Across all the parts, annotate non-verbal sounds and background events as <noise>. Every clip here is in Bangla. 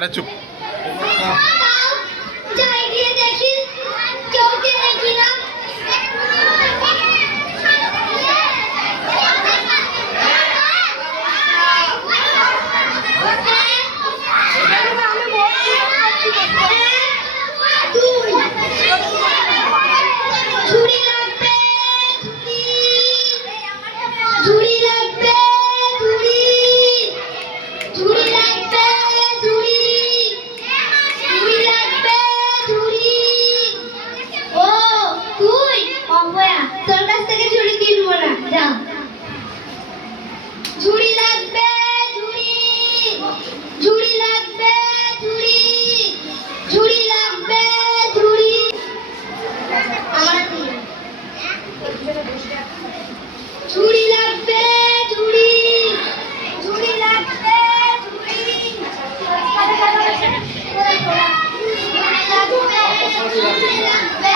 arrête. Ah. যাত্রা ঝুড়ি লাগবে ঝুড়ি। ঝুড়ি লাগবে ঝুড়ি। ঝুড়ি লাগবে ঝুড়ি। আমার ঝুড়ি লাগবে ঝুড়ি। ঝুড়ি লাগবে ঝুড়ি। লাগবে ঝুড়ি। লাগবে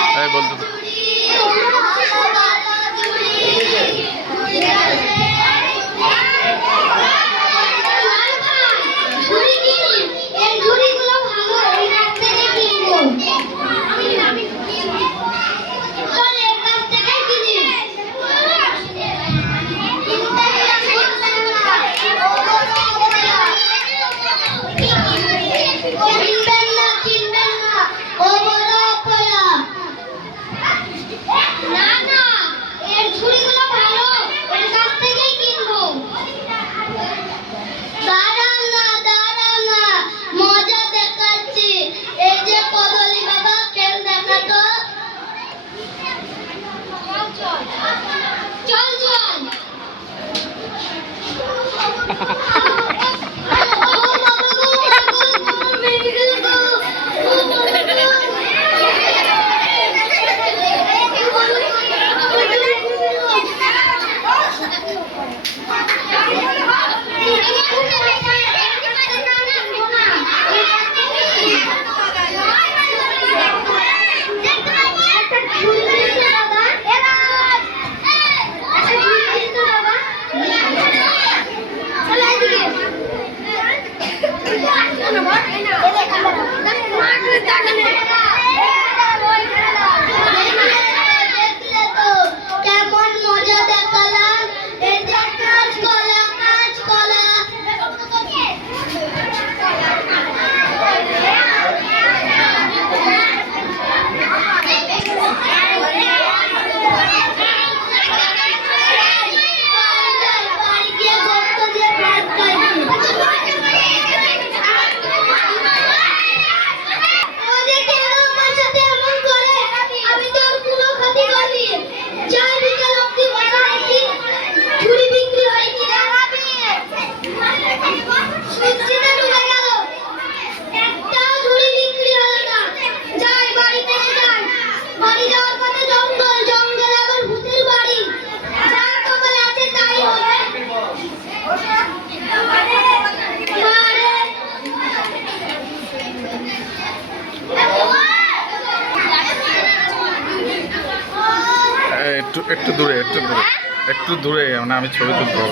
দূরে মানে আমি ছবি তুলবো।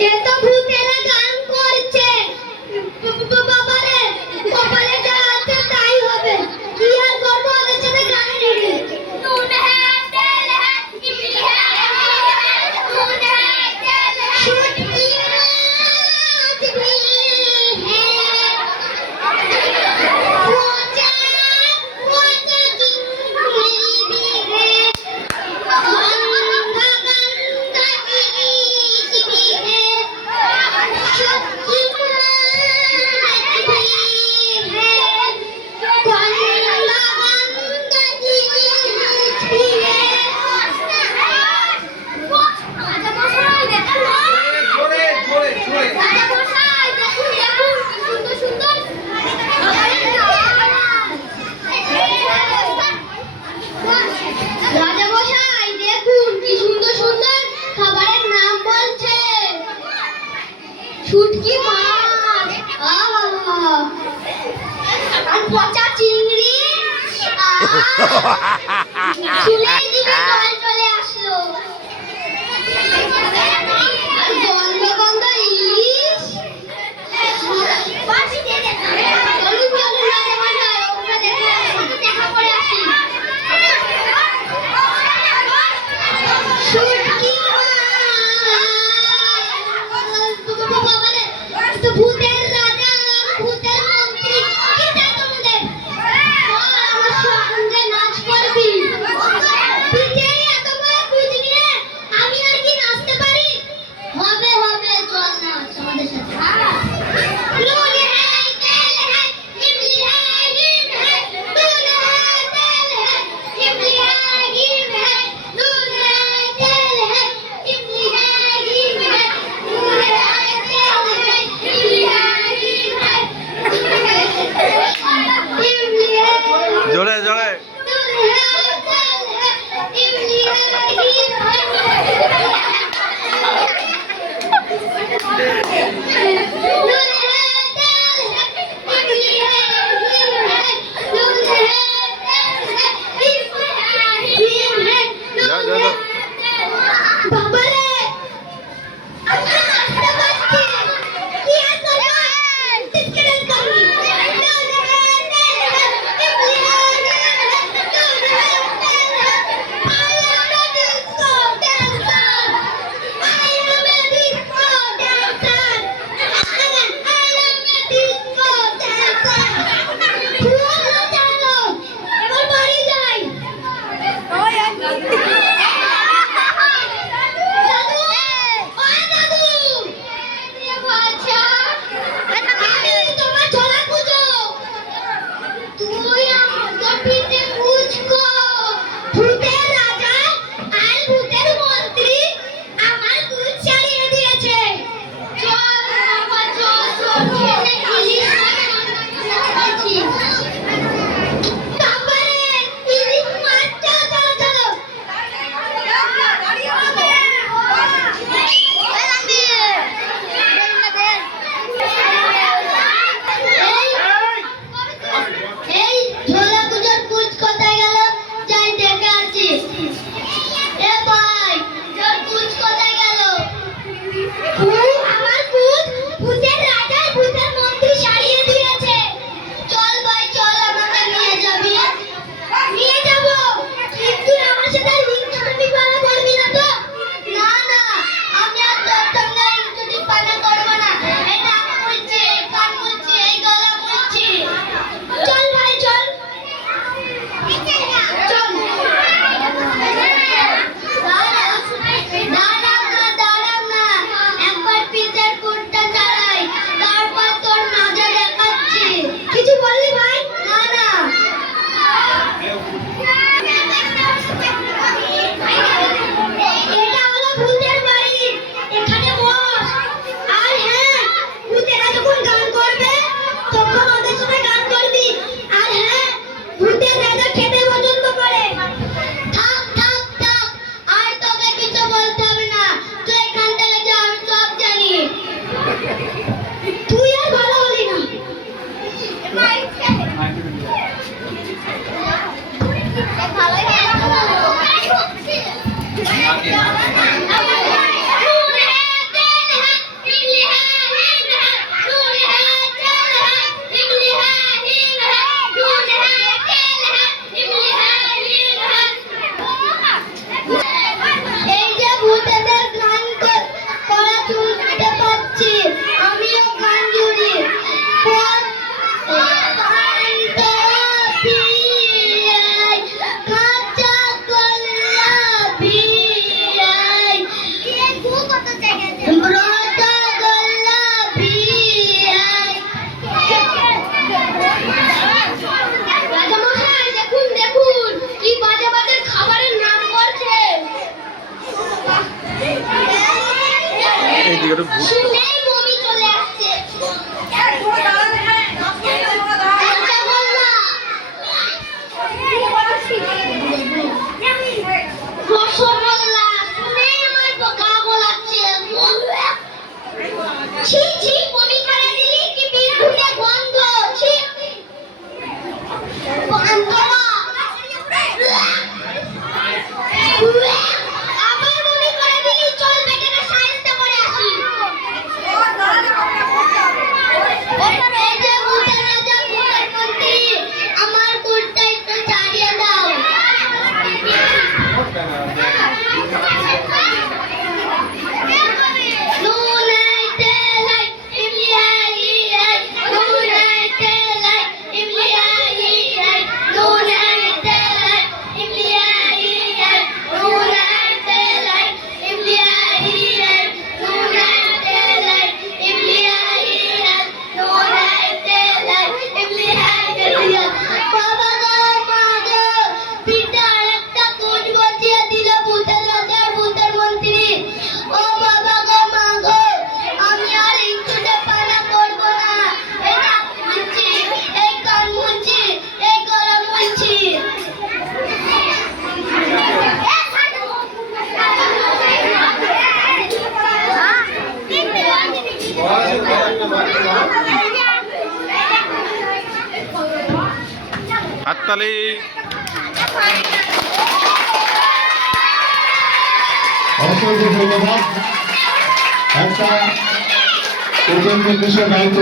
ये শুনেই দিবে Yeah. <laughs> yarı burada. Come on. করতালি অসংখ্য ধন্যবাদ একটা উপেন্দ্র কিশোর দায়িত্ব